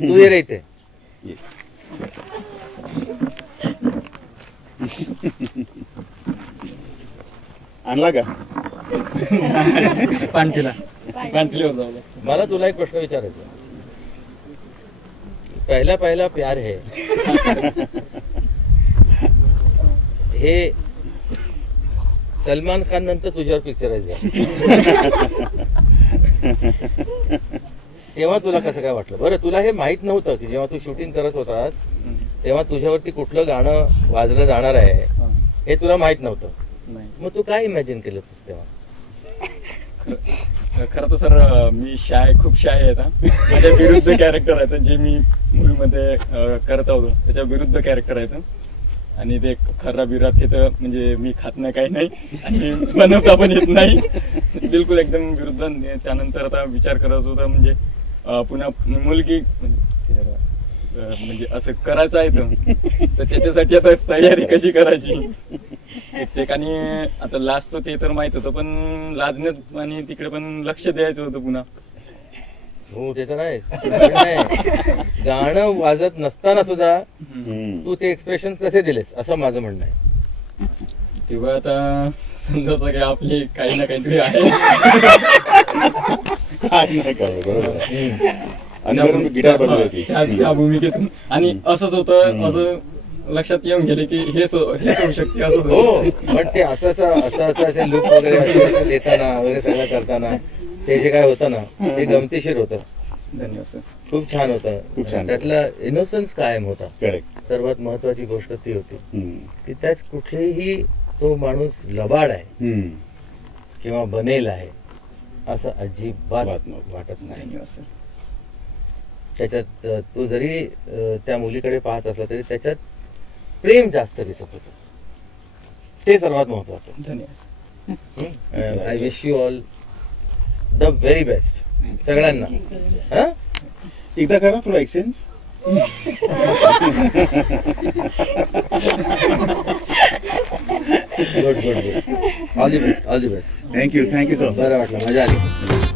तू ये रे इथे. आणला का? पांठीवर जाऊ. मला तुला एक प्रश्न विचारायचा. पहिला पहिला प्यार है हे सलमान खान नंतर तुझ्यावर पिक्चराइज झालं. तेव्हा तुला कसं काय वाटलं? बरं, तुला हे माहित नव्हतं की जेव्हा तू शूटिंग करत होतास तेव्हा तुझ्यावरती कुठलं गाणं वाजलं जाणार आहे हे तुला माहित नव्हतं. मग तू काय इमॅजिन केलं तेव्हा? खरं तर सर मी खूप शाय आहे. माझ्या विरुद्ध कॅरेक्टर आहेत जे मी मूवीमध्ये करत होतो त्याच्या विरुद्ध कॅरेक्टर आहेत. आणि ते खर्रा बिरात हे तर म्हणजे मी खात नाही काही नाही आणि बनवता पण येत नाही, बिलकुल एकदम विरुद्ध. त्यानंतर आता विचार करत होता म्हणजे पुन्हा मुलगी म्हणजे असं करायचं आहे तर त्याच्यासाठी आता तयारी कशी करायची एक. आणि आता लाजतो ते तर माहित होतं पण लाजण्यात आणि तिकडे पण लक्ष द्यायचं होतं पुन्हा. हो ते तर आहेच. गाणं वाजत नसताना सुद्धा तू ते एक्सप्रेशन कसे दिलेस असं माझं म्हणणं आहे. तेव्हा आता समजायचं की आपली काही ना काहीतरी आहे. बरोबर गिटार बदलली होती त्या भूमिकेतून. आणि असंच होतं असं लक्षात येऊन गेले की हेच होऊ शकते असंच. हो पण ते असं लुक वगैरे देताना वगैरे सगळं करताना ते जे काय होतं ना ते गमतीशीर होतं. धन्यवाद सर. खूप छान होतं. खूप छान. त्यातला इनोसन्स कायम होता. करेक्ट. सर्वात महत्वाची गोष्ट ती होती की त्याच कुठेही तो माणूस लबाड आहे किंवा बनेल आहे असं अजिबात वाटत नाही. धन्यवाद सर. त्याच्यात तो जरी त्या मुलीकडे पाहत असला तरी त्याच्यात प्रेम जास्त दिसत होतं. ते सर्वात महत्वाचं. धन्यवाद. I wish you all the very best सगळ्यांना. एकदा करा थोडा exchange. Good good good. All the best. All the best. Thank you so much. बरं वाटलं, मजा आली.